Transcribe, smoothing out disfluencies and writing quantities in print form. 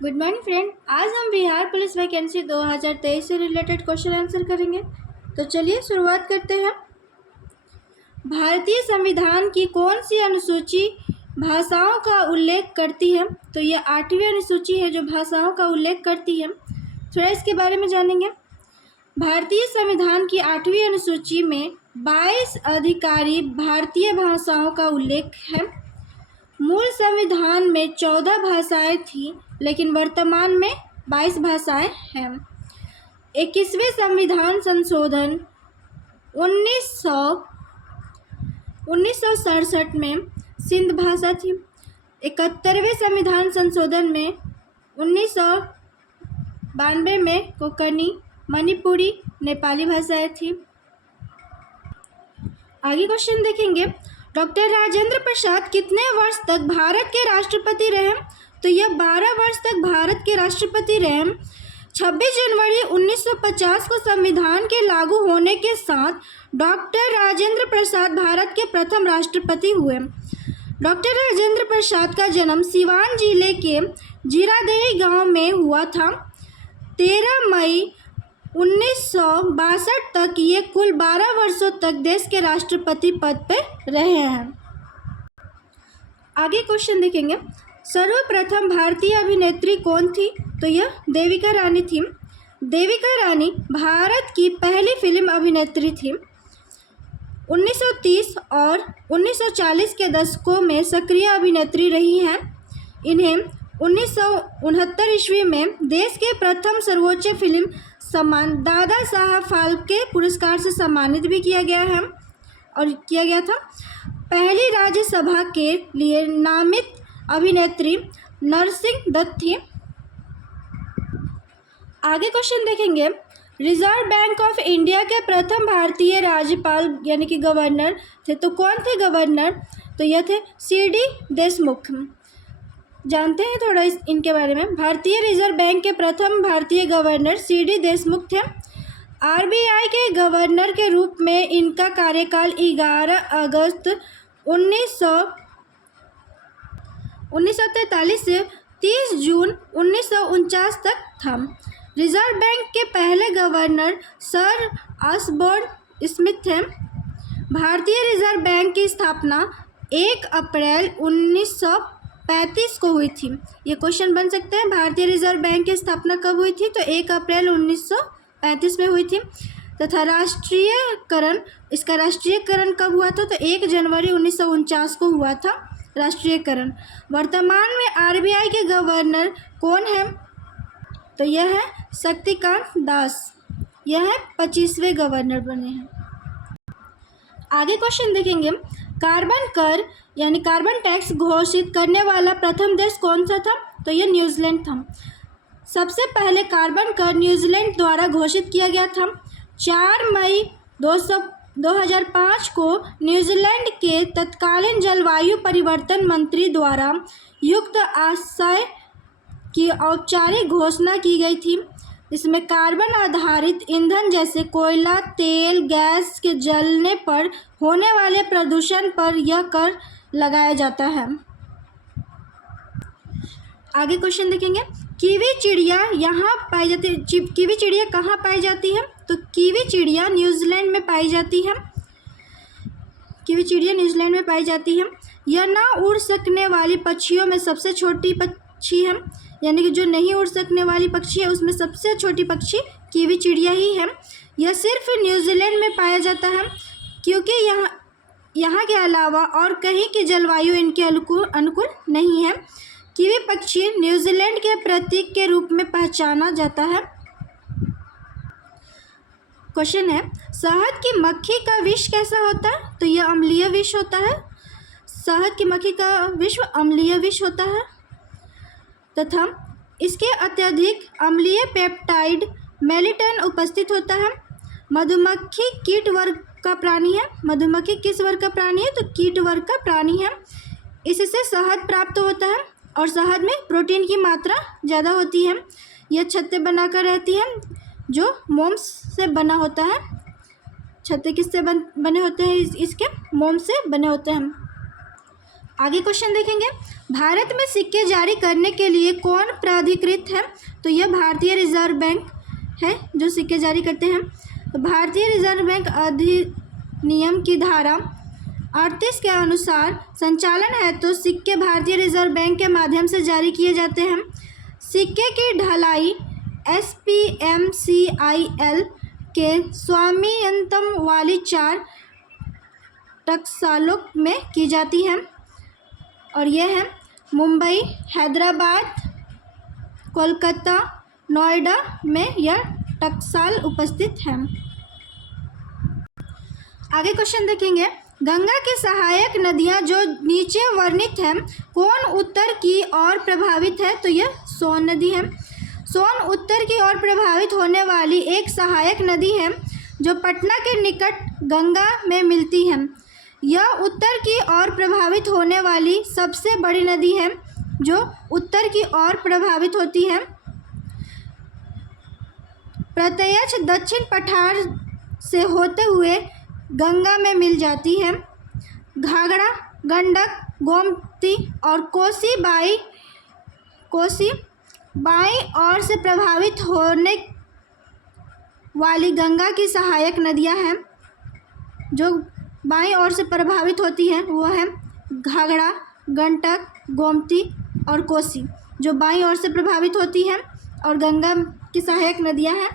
Good morning friend. आज हम Bihar police vacancy 2023 से रिलेटेड क्वेश्चन आंसर करेंगे। तो चलिए शुरुआत करते हैं। भारतीय संविधान की कौन सी अनुसूची भाषाओं का उल्लेख करती है? तो यह 8वीं अनुसूची है जो भाषाओं का उल्लेख करती है। थोड़ा इसके बारे में जानेंगे। भारतीय संविधान की 8वीं अनुसूची में 22 अधिकारी भारतीय भाषाओं का उल्लेख है। मूल संविधान में 14 भाषाएं थीं, लेकिन वर्तमान में 22 भाषाएं हैं। 21वें संविधान संशोधन 1967 में सिंध भाषा थी। 71वें संविधान संशोधन में 1992 में कोंकणी, मणिपुरी, नेपाली भाषाएं थी। आगे क्वेश्चन देखेंगे। डॉक्टर राजेंद्र प्रसाद कितने वर्ष तक भारत के राष्ट्रपति रहे? तो यह 12 वर्ष तक भारत के राष्ट्रपति रहे। 26 जनवरी 1950 को संविधान के लागू होने के साथ डॉक्टर राजेंद्र प्रसाद भारत के प्रथम राष्ट्रपति हुए। डॉक्टर राजेंद्र प्रसाद का जन्म सिवान जिले के जीरादेई गांव में हुआ था। 13 मई 1962 तक ये कुल 12 वर्षों तक देश के राष्ट्रपति पद पर रहे हैं। आगे क्वेश्चन देखेंगे। सर्वप्रथम भारतीय अभिनेत्री कौन थी? तो यह देविका रानी थी। देविका रानी भारत की पहली फिल्म अभिनेत्री थी। 1930 और 1940 के दशकों में सक्रिय अभिनेत्री रही हैं। इन्हें 1969 ईस्वी में देश के प्रथम सर्वोच्च फिल्म सम्मान दादा साहब फाल्के पुरस्कार से सम्मानित भी किया गया था। पहली राज्यसभा के लिए नामित अभिनेत्री नरसिंह दत्त थी। आगे क्वेश्चन देखेंगे। रिजर्व बैंक ऑफ इंडिया के प्रथम भारतीय राज्यपाल यानी कि गवर्नर थे। तो कौन थे गवर्नर? तो यह थे C.D. देशमुख। जानते हैं थोड़ा इनके बारे में। भारतीय रिजर्व बैंक के प्रथम भारतीय गवर्नर C.D. देशमुख थे। RBI के गवर्नर के रूप में इनका कार्यकाल 11 अगस्त 1943 से 30 जून 1949 तक था। रिजर्व बैंक के पहले गवर्नर सर ऑसबोर्न स्मिथ थे। भारतीय रिजर्व बैंक की स्थापना 1 अप्रैल 1935 को हुई थी। ये क्वेश्चन बन सकते हैं। भारतीय रिजर्व बैंक की स्थापना कब हुई थी? तो 1 अप्रैल 1935 में हुई थी। तथा इसका राष्ट्रीयकरण कब हुआ था? तो 1 जनवरी 1949 को हुआ था राष्ट्रीयकरण। वर्तमान में RBI के गवर्नर कौन है? तो यह है शक्तिकांत दास। यह 25वें गवर्नर बने हैं। आगे क्वेश्चन देखेंगे। कार्बन कर यानी कार्बन टैक्स घोषित करने वाला प्रथम देश कौन सा था? तो यह न्यूजीलैंड था। सबसे पहले कार्बन कर न्यूजीलैंड द्वारा घोषित किया गया था। 4 मई 2005 को न्यूजीलैंड के तत्कालीन जलवायु परिवर्तन मंत्री द्वारा युक्त आशय की औपचारिक घोषणा की गई थी। इसमें कार्बन आधारित ईंधन जैसे कोयला, तेल, गैस के जलने पर होने वाले प्रदूषण पर यह कर लगाया जाता है। आगे क्वेश्चन देखेंगे। कीवी चिड़िया यहाँ पाई जाती है। कीवी चिड़िया कहाँ पाई जाती है? तो कीवी चिड़िया न्यूजीलैंड में पाई जाती है। कीवी चिड़िया न्यूजीलैंड में पाई जाती है। यह ना उड़ सकने वाली पक्षियों में सबसे छोटी पक्षी है, यानी कि जो नहीं उड़ सकने वाली पक्षी है उसमें सबसे छोटी पक्षी कीवी चिड़िया ही है। यह सिर्फ न्यूजीलैंड में पाया जाता है क्योंकि यहाँ के अलावा और कहीं की जलवायु इनके अनुकूल नहीं है। कीवी पक्षी न्यूजीलैंड के प्रतीक के रूप में पहचाना जाता है। क्वेश्चन है, शहद की मक्खी का विष कैसा होता है? तो यह अम्लीय विष होता है। शहद की मक्खी का विष अम्लीय विष होता है तथा इसके अत्यधिक अम्लीय पेप्टाइड मेलिटन उपस्थित होता है। मधुमक्खी कीट वर्ग का प्राणी है। मधुमक्खी किस वर्ग का प्राणी है? तो कीट वर्ग का प्राणी है। इससे शहद प्राप्त होता है और शहद में प्रोटीन की मात्रा ज़्यादा होती है। यह छत्ते बनाकर रहती है जो मोम से बना होता है। छत्ते किससे बने होते हैं? इसके मोम से बने होते हैं। आगे क्वेश्चन देखेंगे, भारत में सिक्के जारी करने के लिए कौन प्राधिकृत है? तो यह भारतीय रिजर्व बैंक है जो सिक्के जारी करते हैं। तो भारतीय रिजर्व बैंक अधिनियम की धारा 38 के अनुसार संचालन है तो सिक्के भारतीय रिजर्व बैंक के माध्यम से जारी किए जाते हैं। सिक्के की ढलाई SPMCIL के स्वामित्व वाली 4 टकसालों में की जाती है और यह है मुंबई, हैदराबाद, कोलकाता, नोएडा में यह टकसाल उपस्थित है। आगे क्वेश्चन देखेंगे, गंगा की सहायक नदियां जो नीचे वर्णित हैं कौन उत्तर की ओर प्रभावित है? तो यह सोन नदी है। सोन उत्तर की ओर प्रभावित होने वाली एक सहायक नदी है जो पटना के निकट गंगा में मिलती है। यह उत्तर की ओर प्रभावित होने वाली सबसे बड़ी नदी है जो उत्तर की ओर प्रभावित होती है। प्रत्यक्ष दक्षिण पठार से होते हुए गंगा में मिल जाती है। घाघरा, गंडक, गोमती और कोसी बाईं ओर से प्रभावित होने वाली गंगा की सहायक नदियां हैं। जो बाईं ओर से प्रभावित होती हैं वो है घाघरा, गंडक, गोमती और कोसी, जो बाईं ओर से प्रभावित होती हैं और गंगा की सहायक नदियां हैं।